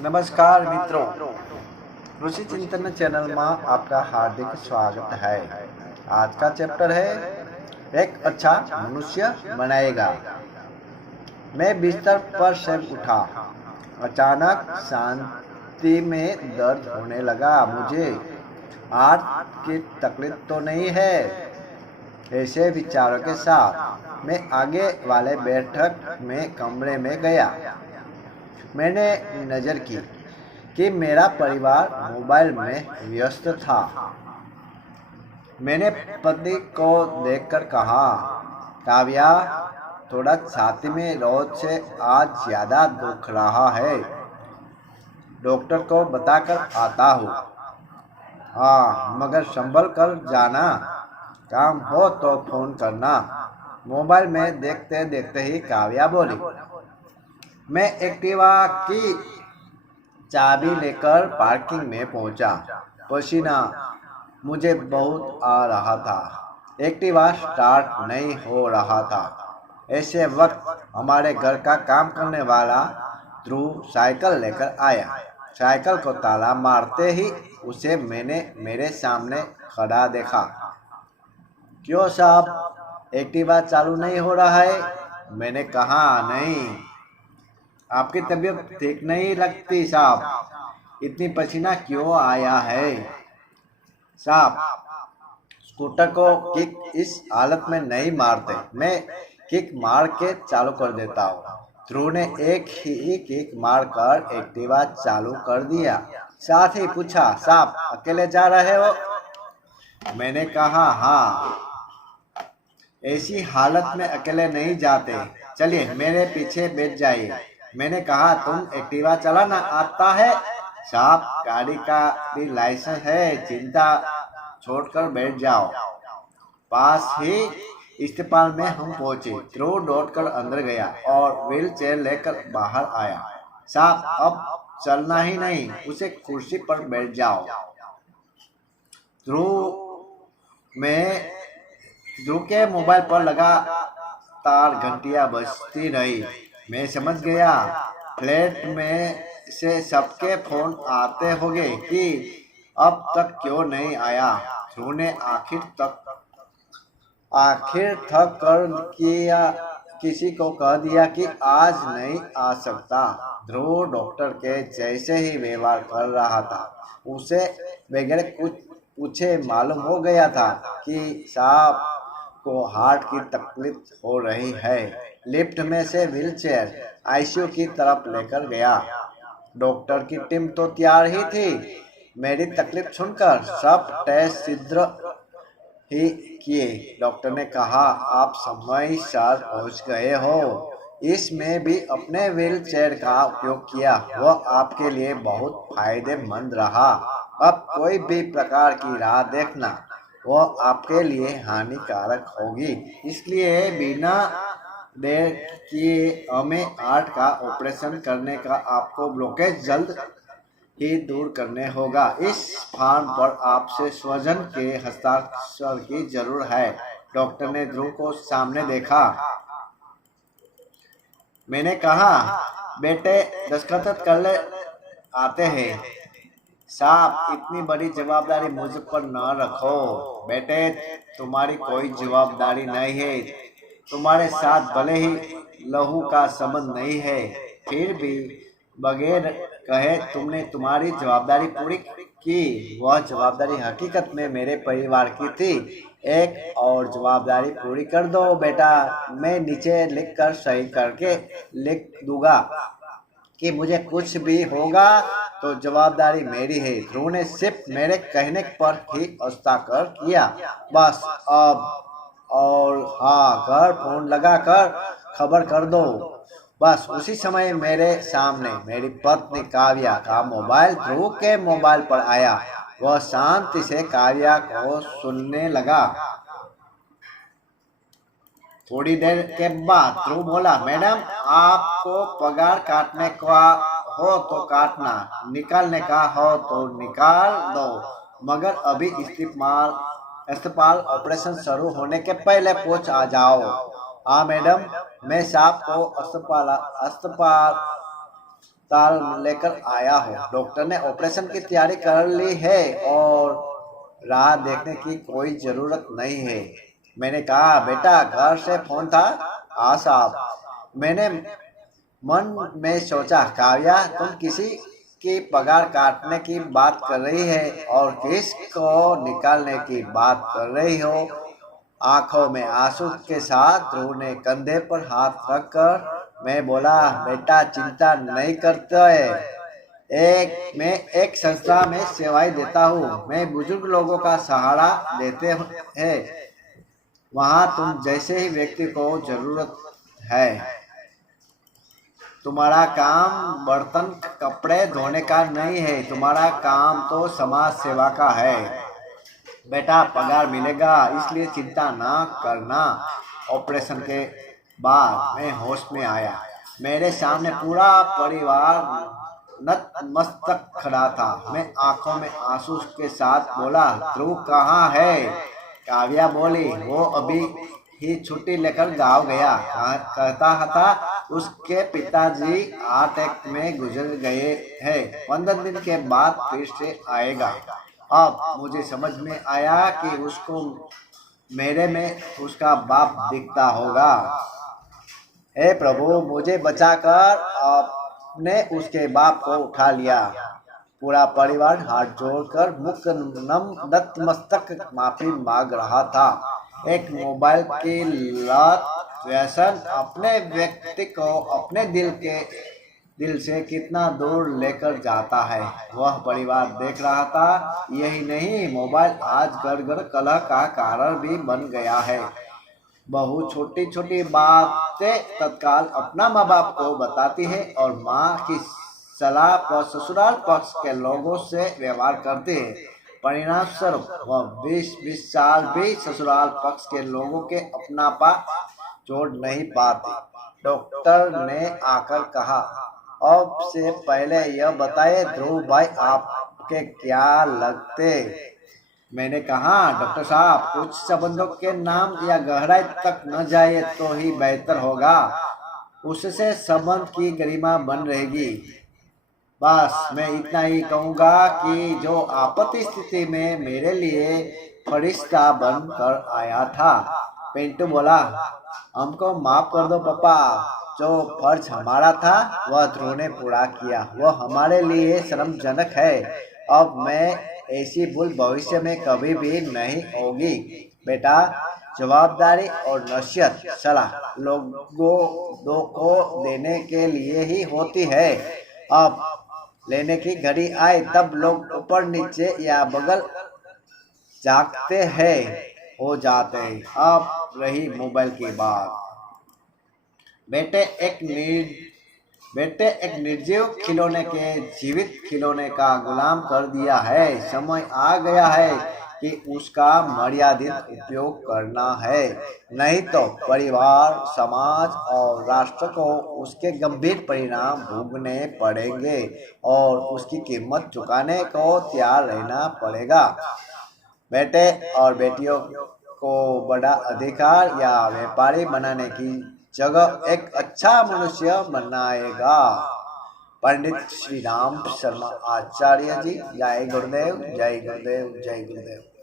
नमस्कार मित्रों, ऋषि चिंतन चैनल में आपका हार्दिक स्वागत है। आज का चैप्टर है एक अच्छा मनुष्य बनाएगा। मैं बिस्तर पर से उठा। अचानक शांति में दर्द होने लगा। मुझे आज की तकलीफ तो नहीं है। ऐसे विचारों के साथ मैं आगे वाले बैठक में कमरे में गया। मैंने नज़र की कि मेरा परिवार मोबाइल में व्यस्त था। मैंने पति को देखकर कहा, काव्या, थोड़ा छाती में रोज से आज ज़्यादा दुख रहा है। डॉक्टर को बताकर आता हूँ। हाँ, मगर संभल कर जाना। काम हो तो फोन करना। मोबाइल में देखते देखते ही काव्या बोली। मैं एक्टिवा की चाबी लेकर पार्किंग में पहुंचा। पसीना मुझे बहुत आ रहा था। एक्टिवा स्टार्ट नहीं हो रहा था। ऐसे वक्त हमारे घर का काम करने वाला ध्रुव साइकिल लेकर आया। साइकिल को ताला मारते ही उसे मैंने मेरे सामने खड़ा देखा। क्यों साहब, एक्टिवा चालू नहीं हो रहा है? मैंने कहा, नहीं, आपकी तबीयत ठीक नहीं लगती साहब। इतनी पसीना क्यों आया है? साहब, स्कूटर को किक इस हालत में नहीं मारते। मैं किक मार के चालू कर देता हूँ। ध्रुव ने एक ही किक मारकर एक्टिवा चालू कर दिया। साथ ही पूछा, साहब अकेले जा रहे हो? मैंने कहा, हाँ, ऐसी हालत में अकेले नहीं जाते। चलिए मेरे पीछे बैठ जाइए। मैंने कहा, तुम एक्टिवा चलाना आता है? साहब, गाड़ी का भी लाइसेंस है, चिंता छोड़कर बैठ जाओ। पास ही अस्पताल में हम पहुंचे। ध्रुव दौड़कर अंदर गया और व्हील चेयर लेकर बाहर आया। साहब, अब चलना ही नहीं, उसे कुर्सी पर बैठ जाओ। ध्रुव के मोबाइल पर लगातार घंटियां बजती रही। मैं समझ गया, फ्लैट में से सबके फोन आते होंगे कि अब तक क्यों नहीं आया। ध्रुव ने आखिर थक कर किसी को कह दिया कि आज नहीं आ सकता। ध्रुव डॉक्टर के जैसे ही व्यवहार कर रहा था। उसे बगैर कुछ पूछे मालूम हो गया था कि साहब को हार्ट की तकलीफ हो रही है। लिफ्ट में से व्हीलचेयर आईसीयू की तरफ लेकर गया। डॉक्टर की टीम तो तैयार ही थी। मेरी तकलीफ सुनकर सब टेस्ट शीघ्र ही किए। डॉक्टर ने कहा, आप समय पर पहुंच गए हो। इसमें भी अपने व्हील चेयर का उपयोग किया। वह आपके लिए बहुत फायदेमंद रहा। अब कोई भी प्रकार की राह देखना, वह आपके लिए हानिकारक होगी। इसलिए बिना देर किए हमें हार्ट का ऑपरेशन करने का आपको ब्लॉकेज जल्द ही दूर करने होगा। इस फॉर्म पर आपसे स्वजन के हस्ताक्षर की जरूरत है। डॉक्टर ने ध्रुव को सामने देखा। मैंने कहा, बेटे दस्तखत कर ले आते हैं। साहब, इतनी बड़ी जवाबदारी मुझ पर न रखो। बेटे, तुम्हारी कोई जवाबदारी नहीं है। तुम्हारे साथ भले ही लहू का संबंध नहीं है, फिर भी बगैर कहे तुमने तुम्हारी जवाबदारी पूरी की। वह जवाबदारी हकीकत में मेरे परिवार की थी। एक और जवाबदारी पूरी कर दो बेटा। मैं नीचे लिखकर सही करके लिख दूंगा कि मुझे कुछ भी होगा तो जवाबदारी मेरी है। ध्रुव ने सिर्फ मेरे कहने पर ही हस्ताक्षर किया। बस अब और हाँ, घर फोन लगाकर खबर कर दो। बस उसी समय मेरे सामने मेरी पत्नी काव्या का मोबाइल ध्रुव के मोबाइल पर आया। वह शांति से काव्या को सुनने लगा। थोड़ी देर के बाद ध्रुव बोला, मैडम, आपको पगार काटने का हो तो काटना, निकालने का हो तो निकाल दो, मगर अभी अस्पताल ऑपरेशन शुरू होने के पहले पहुंच आ जाओ। हाँ मैडम, मैं साहब को अस्पताल ताल लेकर आया हूँ। डॉक्टर ने ऑपरेशन की तैयारी कर ली है और राह देखने की कोई जरूरत नहीं है। मैंने कहा, बेटा घर से फोन था? हाँ साहब। मैंने मन में सोचा, काव्या तुम किसी की पगार काटने की बात कर रही है और किस को निकालने की बात कर रही हो। आंखों में आंसू के साथ ध्रुव ने कंधे पर हाथ रखकर मैं बोला, बेटा चिंता नहीं करते। मैं एक संस्था में सेवाएं देता हूँ। मैं बुजुर्ग लोगों का सहारा देते हैं। वहाँ तुम जैसे ही व्यक्ति को जरूरत है। तुम्हारा काम बर्तन कपड़े धोने का नहीं है, तुम्हारा काम तो समाज सेवा का है। बेटा पगार मिलेगा, इसलिए चिंता ना करना। ऑपरेशन के बाद मैं होश में आया। मेरे सामने पूरा परिवार नतमस्तक खड़ा था। मैं आंखों में आंसू के साथ बोला, ध्रुव कहाँ है? काव्या बोली, वो अभी ही छुट्टी लेकर गाँव गया। कहता था उसके पिताजी हार्ट अटैक में गुजर गए हैं, 15 दिन के बाद फिर से आएगा। अब मुझे समझ में आया कि उसको मेरे में उसका बाप दिखता होगा। हे प्रभु, मुझे बचाकर आपने उसके बाप को उठा लिया। पूरा परिवार हाथ जोड़कर मुख नतमस्तक माफी मांग रहा था। एक मोबाइल की लत व्यसन अपने व्यक्ति को अपने दिल से कितना दूर लेकर जाता है, वह परिवार देख रहा था। यही नहीं, मोबाइल आज घर घर कलह का कारण भी बन गया है। बहुत छोटी छोटी बातें तत्काल अपना माँ बाप को बताती है और माँ की सलाह पर ससुराल पक्ष के लोगों से व्यवहार करते हैं। परिणाम स्वरूप वह 20-20 साल भी ससुराल पक्ष के लोगों के अपनापा जोड़ नहीं पाते। डॉक्टर ने आकर कहा, अब से पहले यह बताइए ध्रुव भाई आपके क्या लगते? मैंने कहा, डॉक्टर साहब कुछ संबंधों के नाम या गहराई तक न जाए तो ही बेहतर होगा। उससे संबंध की गरिमा बन रहेगी। बस मैं इतना ही कहूँगा कि जो आपत्ति स्थिति में मेरे लिए फरिश्ता बन कर आया था। पिंटू बोला, हमको माफ कर दो पापा, जो फर्ज हमारा था वह ध्रुव ने पूरा किया। वह हमारे लिए शर्मजनक है। अब मैं ऐसी भूल भविष्य में कभी भी नहीं होगी। बेटा जवाबदारी और नसीहत सलाह लोगों को देने के लिए ही होती है। अब लेने की घड़ी आए तब लोग ऊपर नीचे या बगल झांकते हैं हो जाते हैं। अब रही मोबाइल की बात। बेटे एक निर्जीव खिलौने के जीवित खिलौने का गुलाम कर दिया है। समय आ गया है कि उसका मर्यादित उपयोग करना है, नहीं तो परिवार, समाज और राष्ट्र को उसके गंभीर परिणाम भोगने पड़ेंगे और उसकी कीमत चुकाने को तैयार रहना पड़ेगा। बेटे और बेटियों को बड़ा अधिकार या व्यापारी बनाने की जगह एक अच्छा मनुष्य बनाएगा। पंडित श्री राम शर्मा आचार्य जी। जय गुरुदेव, जय गुरुदेव, जय गुरुदेव।